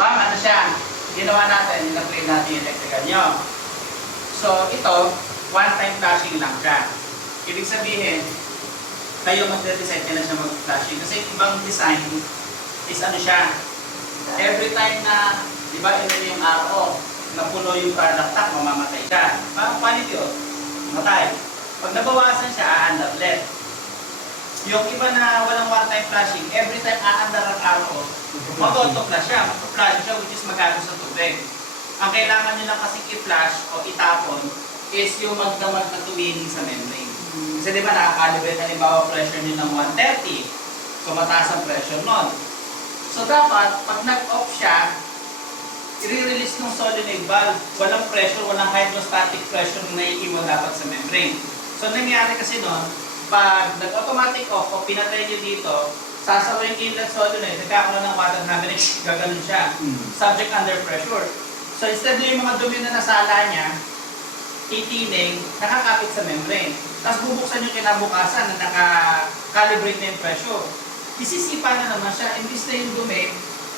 Ma'am, ano siya? Ginawa natin, in-upgrade natin yung electrical nyo. So, ito, one-time flashing lang siya. Ibig sabihin, kayo mag-design ka na siya mag-flashing. Kasi ibang design is ano siya, every time na, di ba, ilan yung RO, napuno yung product tank, mamamatay siya. Parang quality o, matay. Pag nabawasan siya, aandar ulit. Yung iba na walang one-time flashing, every time aandar ang RO, mag-auto-flash siya. Mag-flash siya, which is magkano sa tubig. Ang kailangan nyo lang kasing i-flash o itapon is yung magdamag na tuwing sa membrane. Kasi di ba nakakalibrate, halimbawa pressure nyo ng 130, so mataas ang pressure nun. So dapat, pag nag-off siya, i-release ng solenoid valve. Walang pressure, walang hydrostatic pressure na naiiwan dapat sa membrane. So nangyari kasi nun, pag nag-automatic off o pinatay nyo dito, sasawa yung inlet solenoid, nagkakaroon ng water hemorrhage, gaganon siya. Subject under pressure. So instead na yung mga dumi na nasala niya, titining, nakakapit sa membrane. Tapos bubuksan yung kinabukasan na naka-calibrate na yung pressure. Isisipa na naman siya, imbis na yung dumi,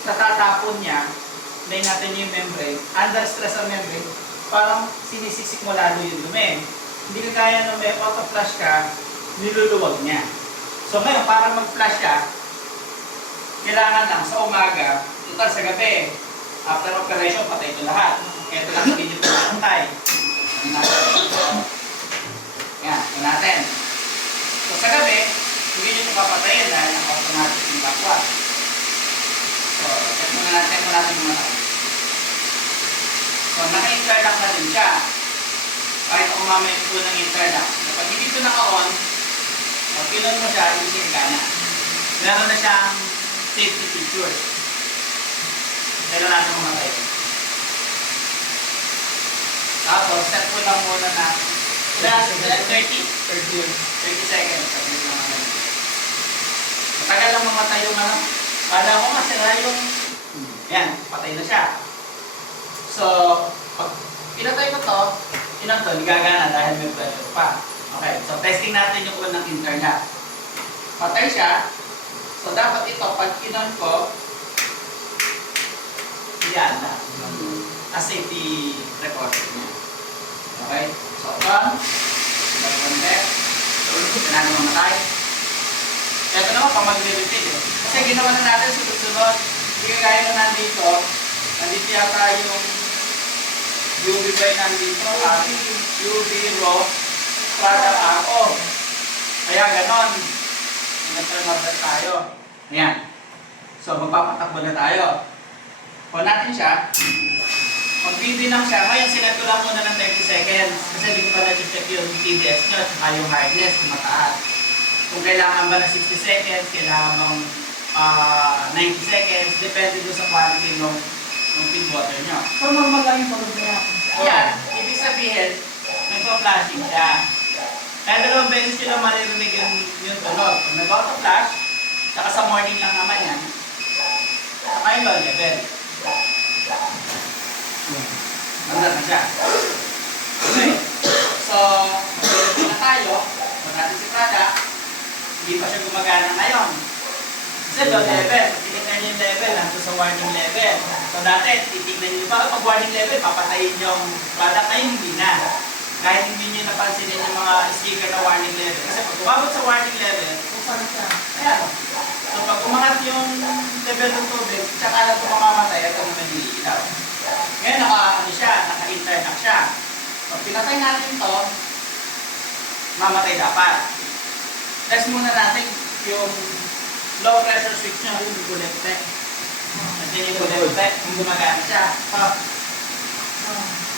natatapon niya, nahin natin yung membrane, under stress ang membrane, parang sinisisik mo lalo yung dumi. Hindi ka kaya na may auto-flash ka, niluluwag niya. So ngayon, para mag-flash siya, kailangan lang sa umaga, total sa gabi, after operation, patay ito lahat. Kaya ito lang hindi nyo pinapantay. Yan, ito natin. So sa gabi, hindi nyo ito papatayin dahil naka-automatic yung backwash. So, check muna natin mga tao. So, naka-interlock na din siya. Kahit ako mamaya ito ng interlock. Kapag hindi ito naka-on, pag pinon mo siya, hindi siya gana. Meron na siyang safety features. Kaya natin mga tayo. Tapos, set ko lang muna na 30 seconds. Matagal lang mamatay yung ano. Kala ko nga sila yung... Yan, patay na siya. So, pag pinatay ko to, ilan to, gagana dahil may pressure pa. Okay, so testing natin yung unang interlock. Patay siya. So, dapat ito, pag kinon ko, yan na. As safety precaution niya. Okay? So, on. Kontek. Kailangan mamatay. Ito naman, pag mag-repeat eh. Kasi ginawa na natin sunod-sunod. Hindi kaya na nandito. Nandito yata yung UV by nandito at UV raw product ako. Kaya ganon. Nag-turnover tayo. Ayan. So, magpapatakbo na tayo. Kung natin siya, mag-BB lang siya. Ngayon, sinato lang muna ng 30 seconds. Kasi hindi ko pa na-check yung TDS nyo at saka yung hardness kung mataas. Kung kailangan ba na 60 seconds, kailangan bang 90 seconds, depende doon sa quality ng feed water nyo. So, normal lang yung pagod na yan. Yan, ibig sabihin, nagpa-flashing siya. Kaya dalawang beses nyo lang maririnig yung tunog. Kung nag-auto-flash, saka sa morning lang naman yan, saka yung low level. Mandar na siya. Okay. So, mag-repeat na tayo. Kung natin si Prada, hindi pa siya gumagana ngayon. Kasi low level, titignan niyo yung level, nandito sa warning level. So dati, titignan niyo ba, pag warning level, papatayin yung product, ngayon hindi na. Kahit hindi niyo napansinin yung mga speaker na warning level. Kasi pag umabot sa warning level, Buksan na siya. ayan. So pag umangat yung level ng tubig, tsaka lang ito mamamatay, ito naman niliilaw. Ngayon, naka-interlock siya. Pag pinatay natin ito, mamatay dapat. Test muna natin yung low pressure switch niya, yung bullet tech. Kasi yung bullet tech, kung gumagana siya.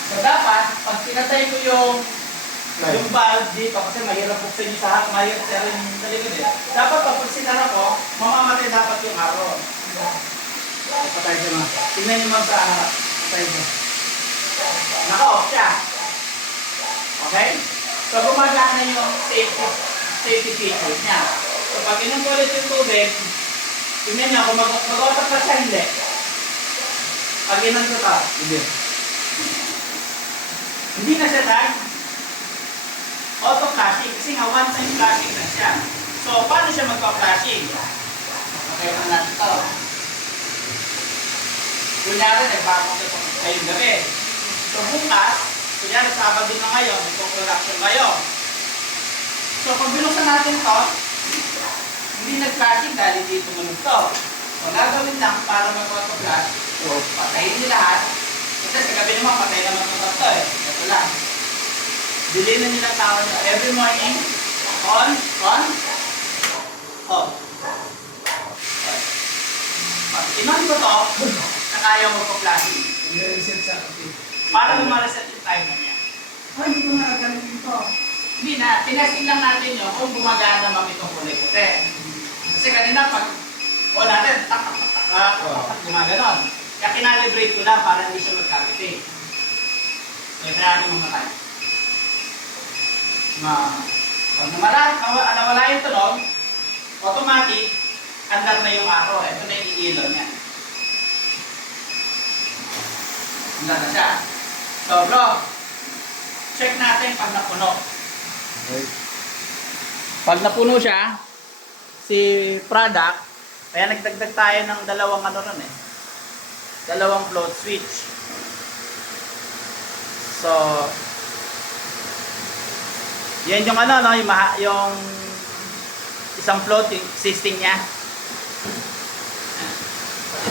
So dapat, pag pinatay ko yung valve dito, kasi mahirap buksan yung sahag, mahirap siya rin yung talikod eh. Dapat pag sinara ko, mamamatay dapat yung araw. Patay siya mga. Tingnan niyo mga sa harap. Patay siya. Naka-off siya. Okay? So gumagana yung safety features niya. So pag inukulit yung tubig, tingnan niyo kung mag-auto pa siya, hindi. Pag inunto ka, hindi na siya tag auto-flashing kasi nga one-time flashing na siya. So paano siya magpa-flashing? Okay, natin ito. Kunyari, nagpapakot sa ngayong gabi. So bukas, kunyari Sabado na ngayon, nagpo-production kayo. So pag binuksan natin to, hindi nag-flashing dahil hindi tumunog to. So gagawin lang para mag-auto-flash, so patayin niyo lahat. Kasi sa gabi naman, patay naman to eh. Ito lang. Bilhin na nilang tao nyo. Every morning, on, off. Pag inon ko to, na kaya magpa-flashing. I-reset sa akin. Para ma-reset yung timer niya. Ay, hindi ko na agaling dito. Hindi na, tinesting lang natin yun kung gumagana naman itong kulay puti. Kasi kanina pag on natin, tak, gumaganon. Kaya kinalibrate ko lang para hindi siya magkakiti. So, ito natin mamatay. Pag nawala yung tunog, automatic, andar na yung araw. Ito na yung ilaw niya. Andar na siya. So bro, check natin pag napuno. Okay. Pag napuno siya, si product, kaya nagdagdag tayo ng dalawang ano ron eh. Dalawang float switch. So, yan yung ano, no, yung isang float, yung existing niya.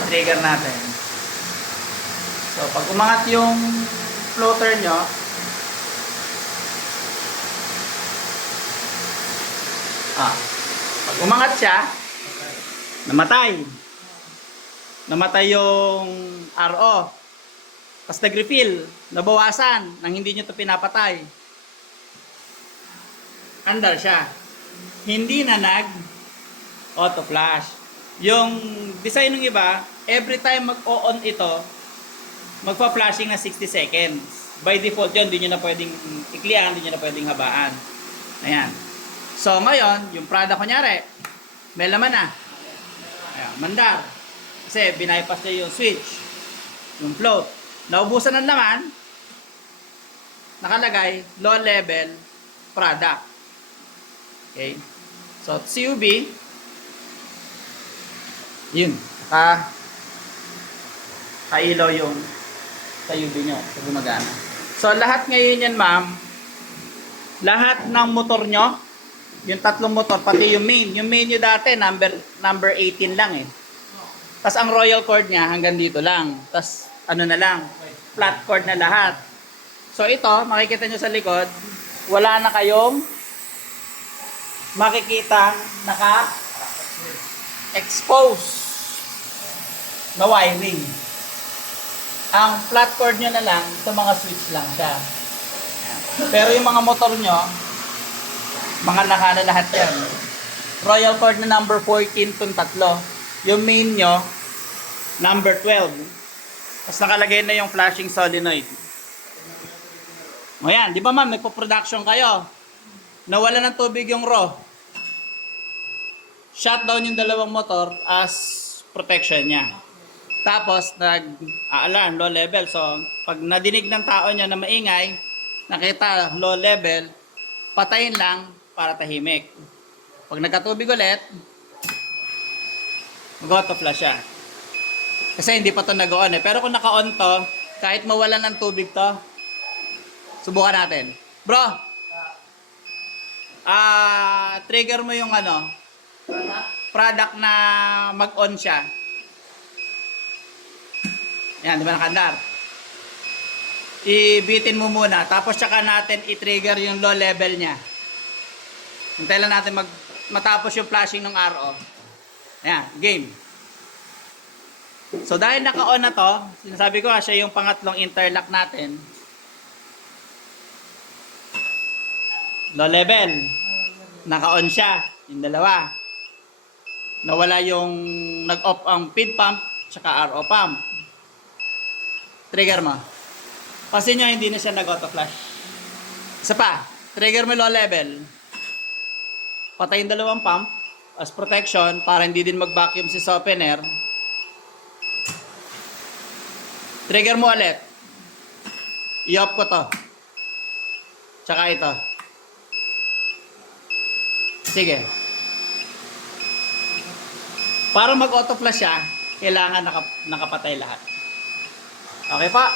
I-trigger natin. So, pag umangat yung floater nyo, pag umangat siya, namatay yung RO. Tapos nag-refill, nabawasan, nang hindi nyo ito pinapatay. Andar siya. Hindi na nag-auto flash. Yung design ng iba, every time mag-on ito, magpa-flashing na 60 seconds. By default yun, hindi nyo na pwedeng iklian, hindi nyo na pwedeng habaan. Ayan. So ngayon, yung product kunyari, may laman na. Ayan, mandar. Kasi binypass niya yung switch, yung float. Naubusan ng laman, nakalagay, low level product. Okay. So, CUB, yun, kailaw yung CUB nyo sa gumagana. So, lahat ngayon yan, ma'am, lahat ng motor nyo, yung tatlong motor, pati yung main nyo dati, number 18 lang eh. Tapos ang royal cord niya, hanggang dito lang. Tapos, ano na lang, flat cord na lahat. So, ito, makikita nyo sa likod, wala na kayong makikita naka-expose na wiring. Ang flat cord nyo na lang, sa mga switch lang siya. Pero yung mga motor nyo, mga naka na lahat yan. Royal cord na number 14 itong tatlo. Yung main nyo, number 12. Tapos nakalagay na yung flashing solenoid. O yan, di ba ma'am, nagpo-production kayo. Nawala ng tubig yung raw. Shutdown yung dalawang motor as protection niya. Tapos nag-alarm, low level. So, pag nadinig ng tao niya na maingay, nakita low level, patayin lang para tahimik. Pag nagkatubig ulit, mag-auto flash siya. Kasi hindi pa ito nag-on eh. Pero kung naka-on to, kahit mawalan ng tubig to, subukan natin. Bro! Trigger mo yung ano, product na mag-on siya. Yan, di ba nakandar? Ibitin mo muna, tapos tsaka natin i-trigger yung low level niya. Hintay lang natin matapos yung flashing ng RO. Ayan, game. So dahil naka-on na to, sinasabi ko siya yung pangatlong interlock natin. Low level. Naka-on siya, yung dalawa. Nawala yung nag-off ang feed pump tsaka RO pump. Trigger mo. Kasi nyo hindi na siya nag-auto flash. Isa pa, trigger mo low level. Patayin dalawang pump as protection para hindi din mag-vacuum si softener. Trigger mo ulit. I-off ko to. Tsaka ito. Sige. Para mag-auto flash siya, kailangan nakapatay lahat. Okay pa.